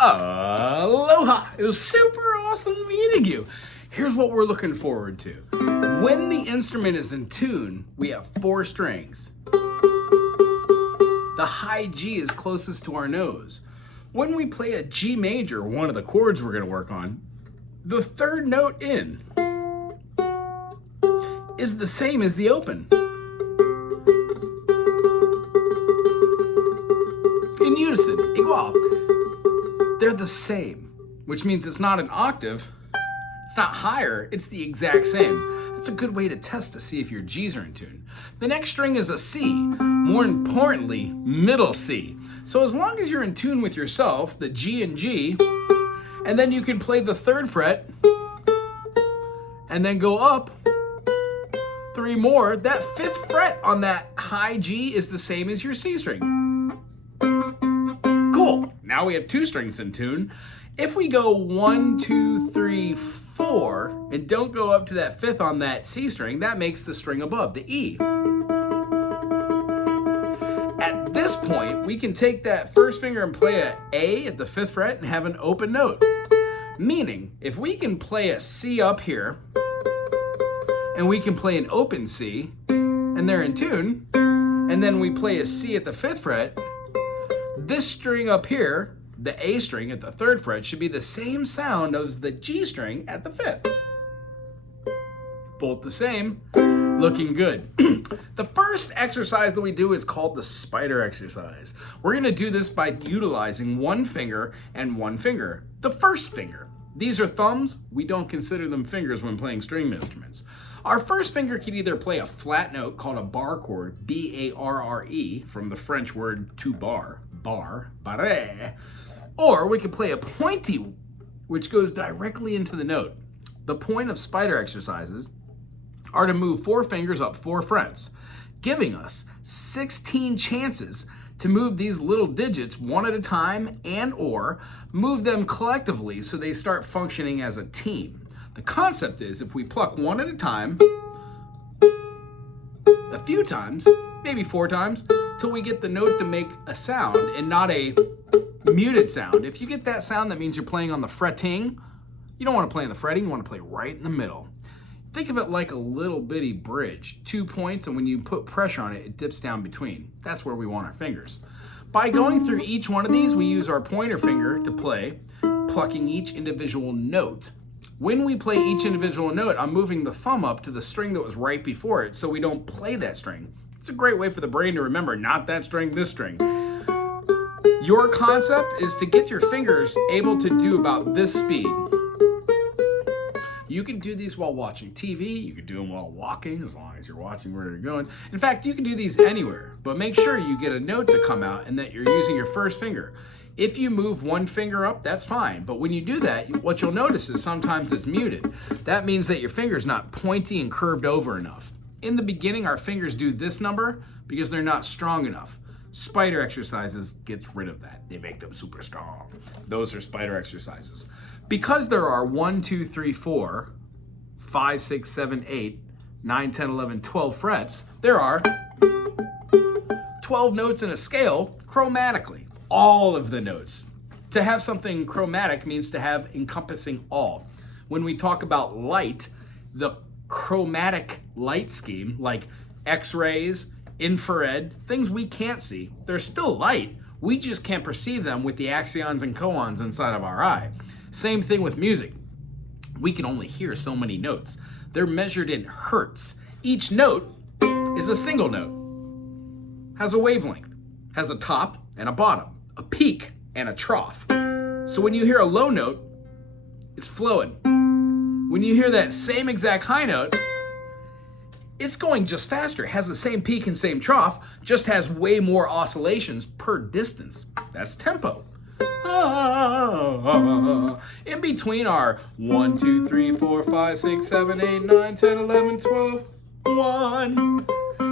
Aloha! It was super awesome meeting you. Here's what we're looking forward to. When the instrument is in tune, we have 4 strings. The high G is closest to our nose. When we play a G major, one of the chords we're going to work on, the 3rd note in is the same as the open. In unison, igual. They're the same, which means it's not an octave, it's not higher, it's the exact same. That's a good way to test to see if your G's are in tune. The next string is a C, more importantly, middle C. So as long as you're in tune with yourself, the G and G, and then you can play the 3rd fret, and then go up 3 more, that 5th fret on that high G is the same as your C string. Cool, now we have 2 strings in tune. If we go 1, 2, 3, 4, and don't go up to that 5th on that C string, that makes the string above, the E. At this point, we can take that 1st finger and play an A at the 5th fret and have an open note. Meaning, if we can play a C up here, and we can play an open C, and they're in tune, and then we play a C at the 5th fret, this string up here, the A string at the 3rd fret, should be the same sound as the G string at the 5th. Both the same, looking good. The first exercise that we do is called the spider exercise. We're gonna do this by utilizing 1 finger and 1 finger. The 1st finger. These are thumbs. We don't consider them fingers when playing string instruments. Our 1st finger can either play a flat note called a bar chord, B-A-R-R-E, from the French word to bar, barre, or we can play a pointy, which goes directly into the note. The point of spider exercises are to move 4 fingers up 4 frets, giving us 16 chances to move these little digits one at a time and or move them collectively so they start functioning as a team. The concept is if we pluck 1 at a time, a few times, maybe 4 times, till we get the note to make a sound and not a muted sound. If you get that sound, that means you're playing on the fretting. You don't want to play on the fretting, you want to play right in the middle. Think of it like a little bitty bridge, 2 points, and when you put pressure on it, it dips down between. That's where we want our fingers. By going through each one of these, we use our pointer finger to play, plucking each individual note. When we play each individual note, I'm moving the thumb up to the string that was right before it so we don't play that string. It's a great way for the brain to remember, not that string, this string. Your concept is to get your fingers able to do about this speed. You can do these while watching TV, you can do them while walking, as long as you're watching where you're going. In fact, you can do these anywhere, but make sure you get a note to come out and that you're using your 1st finger. If you move 1 finger up, that's fine, but when you do that, what you'll notice is sometimes it's muted. That means that your finger's not pointy and curved over enough. In the beginning, our fingers do this number because they're not strong enough. Spider exercises gets rid of that. They make them super strong. Those are spider exercises. Because there are 1, 2, 3, 4, 5, 6, 7, 8, 9, 10, 11, 12 frets, there are 12 notes in a scale chromatically. All of the notes. To have something chromatic means to have encompassing all. When we talk about light, the chromatic light scheme, like X-rays, infrared, things we can't see, they're still light. We just can't perceive them with the axions and koans inside of our eye. Same thing with music. We can only hear so many notes. They're measured in hertz. Each note is a single note, has a wavelength, has a top and a bottom, a peak and a trough. So when you hear a low note, it's flowing. When you hear that same exact high note, it's going just faster. It has the same peak and same trough, just has way more oscillations per distance. That's tempo. In between are 1, 2, 3, 4, 5, 6, 7, 8, 9, 10, 11, 12, 1.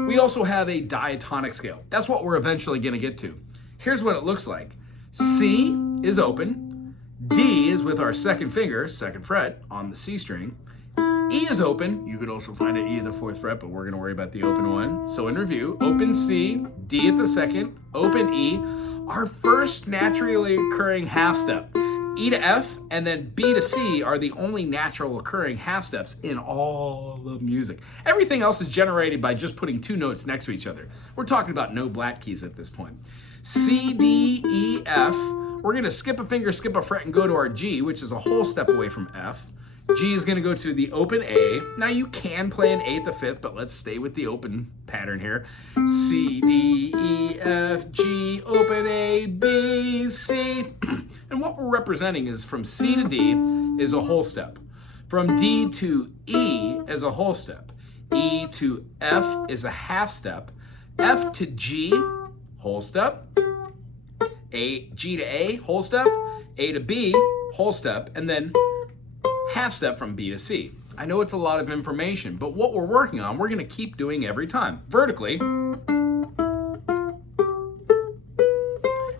We also have a diatonic scale. That's what we're eventually gonna get to. Here's what it looks like. C is open, D is with our 2nd finger, 2nd fret on the C string, E is open. You could also find an E at the 4th fret, but we're gonna worry about the open one. So in review, open C, D at the 2nd, open E, our first naturally occurring half step. E to F and then B to C are the only natural occurring half steps in all of music. Everything else is generated by just putting two notes next to each other. We're talking about no black keys at this point. C, D, E, F. We're gonna skip a finger, skip a fret, and go to our G, which is a whole step away from F. G is gonna go to the open A. Now you can play an eighth, a fifth, but let's stay with the open pattern here. C, D, E, F, G, open A, B, C. And what we're representing is from C to D is a whole step. From D to E is a whole step. E to F is a half step. F to G, whole step. G to A, whole step. A to B, whole step. And then half step from B to C. I know it's a lot of information, but what we're working on, we're gonna keep doing every time. Vertically,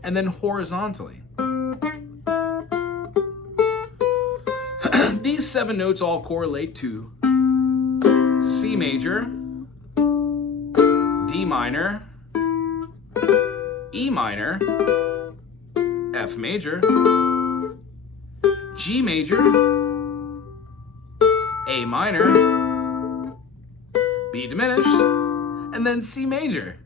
and then horizontally. These 7 notes all correlate to C major, D minor, E minor, F major, G major, A minor, B diminished, and then C major.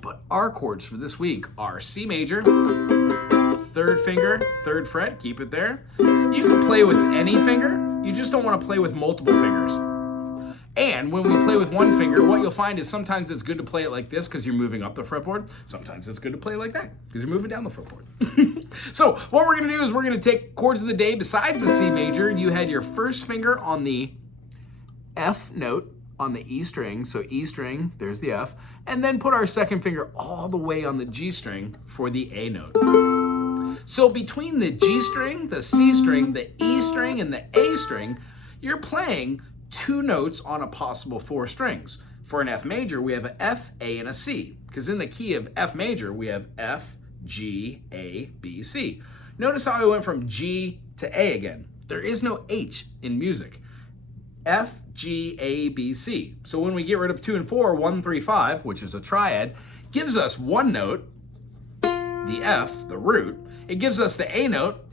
But our chords for this week are C major, third finger, third fret, keep it there. You can play with any finger, you just don't want to play with multiple fingers. And when we play with one finger, what you'll find is sometimes it's good to play it like this because you're moving up the fretboard. Sometimes it's good to play like that because you're moving down the fretboard. So what we're gonna do is we're gonna take chords of the day. Besides the C major, you had your first finger on the F note on the E string. So E string, there's the F. And then put our second finger all the way on the G string for the A note. So between the G string, the C string, the E string, and the A string, you're playing 2 notes on a possible 4 strings. For an F major, we have an F, A, and a C. Because in the key of F major, we have F, G, A, B, C. Notice how I went from G to A again. There is no H in music. F, G, A, B, C. So when we get rid of 2 and 4, 1, 3, 5, which is a triad, gives us one note, the F, the root. It gives us the A note,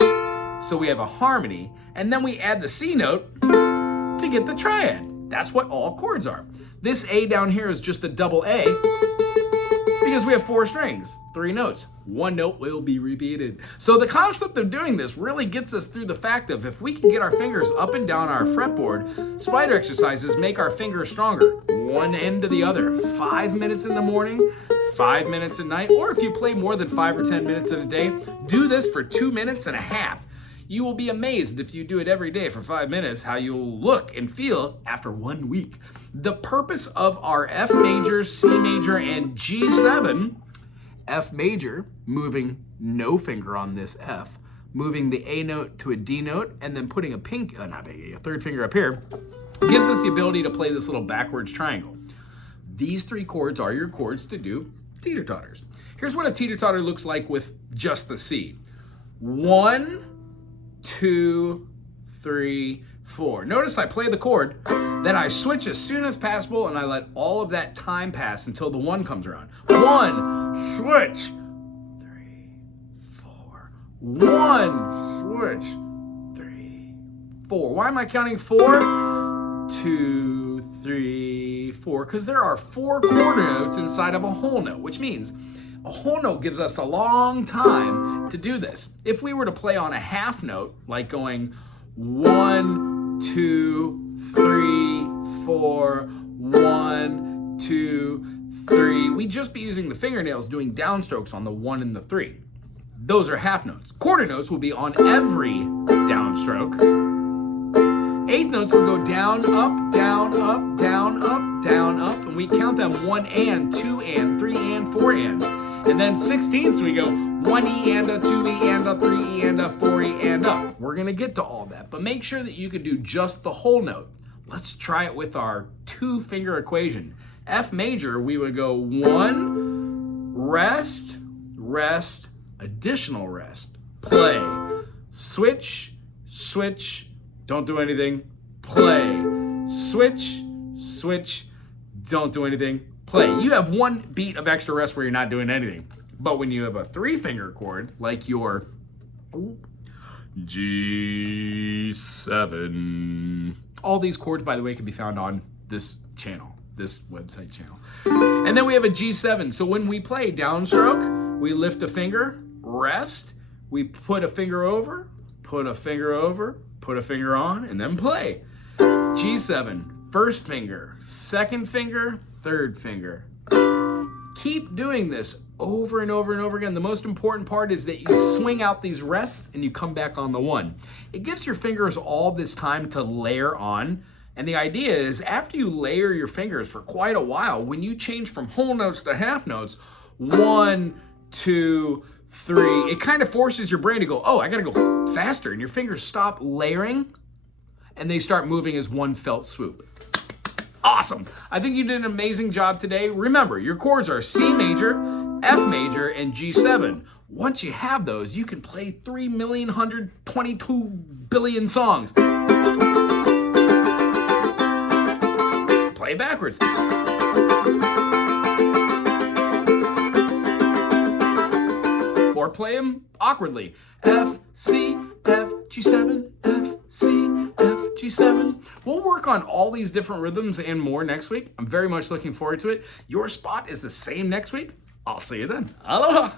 so we have a harmony. And then we add the C note to get the triad. That's what all chords are. This A down here is just a double A because we have 4 strings, 3 notes. One note will be repeated. So the concept of doing this really gets us through the fact of if we can get our fingers up and down our fretboard, spider exercises make our fingers stronger, one end to the other. 5 minutes in the morning, 5 minutes at night, or if you play more than 5 or 10 minutes in a day, do this for 2.5 minutes. You will be amazed if you do it every day for 5 minutes how you'll look and feel after 1 week. The purpose of our F major, C major, and G7, F major, moving no finger on this F, moving the A note to a D note, and then putting a third finger up here, gives us the ability to play this little backwards triangle. These 3 chords are your chords to do teeter-totters. Here's what a teeter-totter looks like with just the C. 1, 2, 3, 4. Notice I play the chord, then I switch as soon as possible, and I let all of that time pass until the 1 comes around. 1, switch, 3, 4. 1, switch, 3, 4. Why am I counting 4? 2, 3, 4. Because there are 4 quarter notes inside of a whole note, which means a whole note gives us a long time to do this. If we were to play on a half note, like going 1, 2, 3, 4, 1, 2, 3, we'd just be using the fingernails doing downstrokes on the 1 and the 3. Those are half notes. Quarter notes will be on every downstroke. Eighth notes will go down, up, down, up, down, up, down, up, and we count them 1 and, 2 and, 3 and, 4 and. And then 16ths we go 1 E and a, 2 E and a, 3 E and a, 4 E and up. We're gonna get to all that, but make sure that you can do just the whole note. Let's try it with our 2-finger equation. F major, we would go 1, rest, rest, additional rest, play, switch, switch, don't do anything, play, switch, switch, don't do anything, play. You have one beat of extra rest where you're not doing anything. But when you have a 3-finger chord, like your G7, all these chords, by the way, can be found on this channel, this website channel. And then we have a G7. So when we play downstroke, we lift a finger, rest, we put a finger over, put a finger over, put a finger on, and then play. G7, first finger, second finger, third finger. Keep doing this over and over and over again. The most important part is that you swing out these rests and you come back on the one. It gives your fingers all this time to layer on. And the idea is after you layer your fingers for quite a while, when you change from whole notes to half notes, 1, 2, 3, it kind of forces your brain to go, oh, I gotta go faster. And your fingers stop layering and they start moving as one felt swoop. Awesome. I think you did an amazing job today. Remember, your chords are C major, F major, and G7. Once you have those, you can play 3,122,000,000,000 songs. Play backwards. Or play them awkwardly. F, C, F, G7, F, C, F, G7. We'll work on all these different rhythms and more next week. I'm very much looking forward to it. Your spot is the same next week. I'll see you then. Aloha.